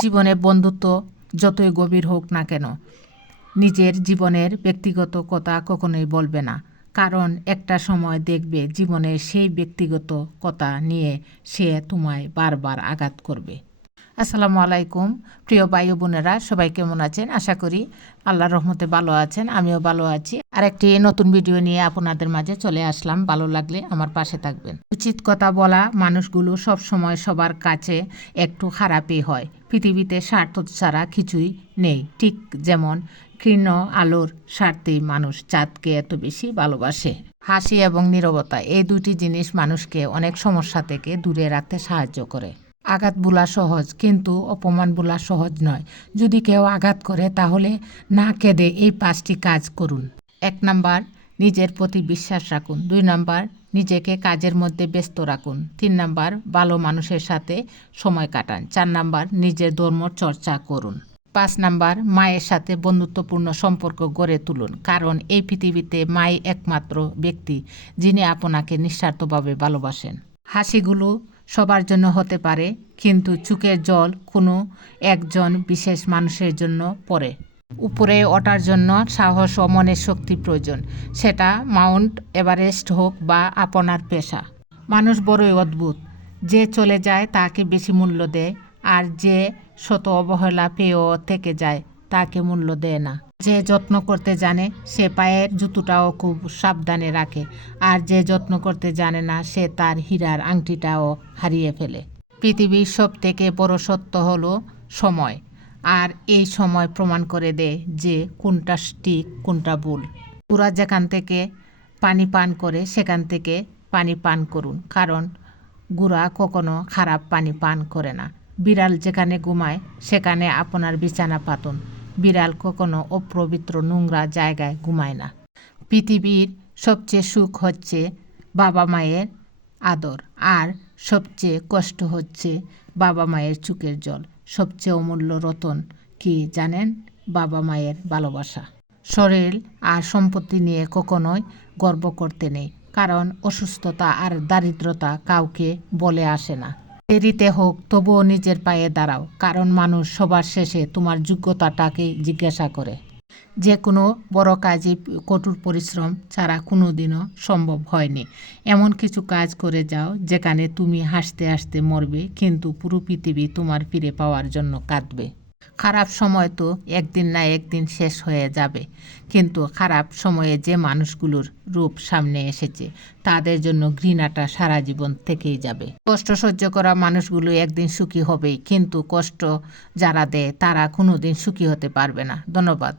জীবনে বন্ধুত্ব যতই গভীর হোক না কেন, নিজের জীবনের ব্যক্তিগত কথা কখনোই বলবে না, কারণ একটা সময় দেখবে জীবনের সেই ব্যক্তিগত কথা নিয়ে সে তোমায় বারবার আঘাত করবে। আসসালামু আলাইকুম প্রিয় ভাই ও বোনেরা, সবাই কেমন আছেন? আশা করি আল্লাহর রহমতে ভালো আছেন, আমিও ভালো আছি। আর একটি নতুন ভিডিও নিয়ে আপনাদের মাঝে চলে আসলাম। ভালো লাগলে আমার পাশে থাকবেন। উচিত কথা বলা মানুষগুলো সব সময় সবার কাছে একটু খারাপই হয়। পৃথিবীতে স্বার্থ ছাড়া কিছুই নেই, ঠিক যেমন ক্ষীণ আলোর স্বার্থেই মানুষ চাঁদকে এত বেশি ভালোবাসে। হাসি এবং নীরবতা, এই দুটি জিনিস মানুষকে অনেক সমস্যা থেকে দূরে রাখতে সাহায্য করে। আঘাত বোলা সহজ, কিন্তু অপমান বোলা সহজ নয়। যদি কেউ আঘাত করে তাহলে না কেঁদে এই 5টি কাজ করুন। 1 নাম্বার, নিজের প্রতি বিশ্বাস রাখুন। 2 নাম্বার, নিজেকে কাজের মধ্যে ব্যস্ত রাখুন। 3 নাম্বার, ভালো মানুষের সাথে সময় কাটান। 4 নাম্বার, নিজের ধর্ম চর্চা করুন। 5 নাম্বার, মায়ের সাথে বন্ধুত্বপূর্ণ সম্পর্ক গড়ে তুলুন, কারণ এই পৃথিবীতে মাই একমাত্র ব্যক্তি যিনি আপনাকে নিঃস্বার্থভাবে ভালোবাসেন। হাসিগুলো সবার জন্য হতে পারে, কিন্তু চোখের জল কোনো একজন বিশেষ মানুষের জন্য পড়ে। উপরে ওঠার জন্য সাহস ও মনের শক্তি প্রয়োজন, সেটা মাউন্ট এভারেস্ট হোক বা আপনার পেশা। মানুষ বড়ই অদ্ভুত, যে চলে যায় তাকে বেশি মূল্য দেয়, আর যে শত অবহেলা পেয়েও থেকে যায় তাকে মূল্য দেয় না। যে যত্ন করতে জানে সে পায়ের জুতোটাও খুব সাবধানে রাখে, আর যে যত্ন করতে জানে না সে তার হীরার আংটিটাও হারিয়ে ফেলে। পৃথিবীর সব থেকে বড় সত্য হলো সময়, আর এই সময় প্রমাণ করে দেয় যে কোনটা ঠিক কোনটা ভুল। পুরা যেখান থেকে পানি পান করে সেখান থেকে পানি পান করুন, কারণ গুড়া কখনো খারাপ পানি পান করে না। বিড়াল যেখানে ঘুমায় সেখানে আপনার বিছানা পাতুন। বিড়াল কখনো অপবিত্র নোংরা জায়গায় ঘুমায় না। পৃথিবীর সবচেয়ে সুখ হচ্ছে বাবা মায়ের আদর, আর সবচেয়ে কষ্ট হচ্ছে বাবা মায়ের চোখের জল। সবচেয়ে অমূল্য রতন কি জানেন? বাবা মায়ের ভালোবাসা। শরীর আর সম্পত্তি নিয়ে কখনোই গর্ব করতে নেই, কারণ অসুস্থতা আর দারিদ্রতা কাউকে বলে আসে না। দেরিতে হোক তবুও নিজের পায়ে দাঁড়াও, কারণ মানুষ সবার শেষে তোমার যোগ্যতাটাকে জিজ্ঞাসা করে। যে কোনো বড় কাজই কঠোর পরিশ্রম ছাড়া কোনো দিনও সম্ভব হয়নি। এমন কিছু কাজ করে যাও যেখানে তুমি হাসতে হাসতে মরবে, কিন্তু পুরো পৃথিবী তোমার ফিরে পাওয়ার জন্য কাঁদবে। খারাপ সময় তো একদিন না একদিন শেষ হয়ে যাবে, কিন্তু খারাপ সময়ে যে মানুষগুলোর রূপ সামনে এসেছে তাদের জন্য ঘৃণাটা সারা জীবন থেকেই যাবে। কষ্ট সহ্য করা মানুষগুলো একদিন সুখী হবেই, কিন্তু কষ্ট যারা দেয় তারা কোনোদিন সুখী হতে পারবে না। ধন্যবাদ।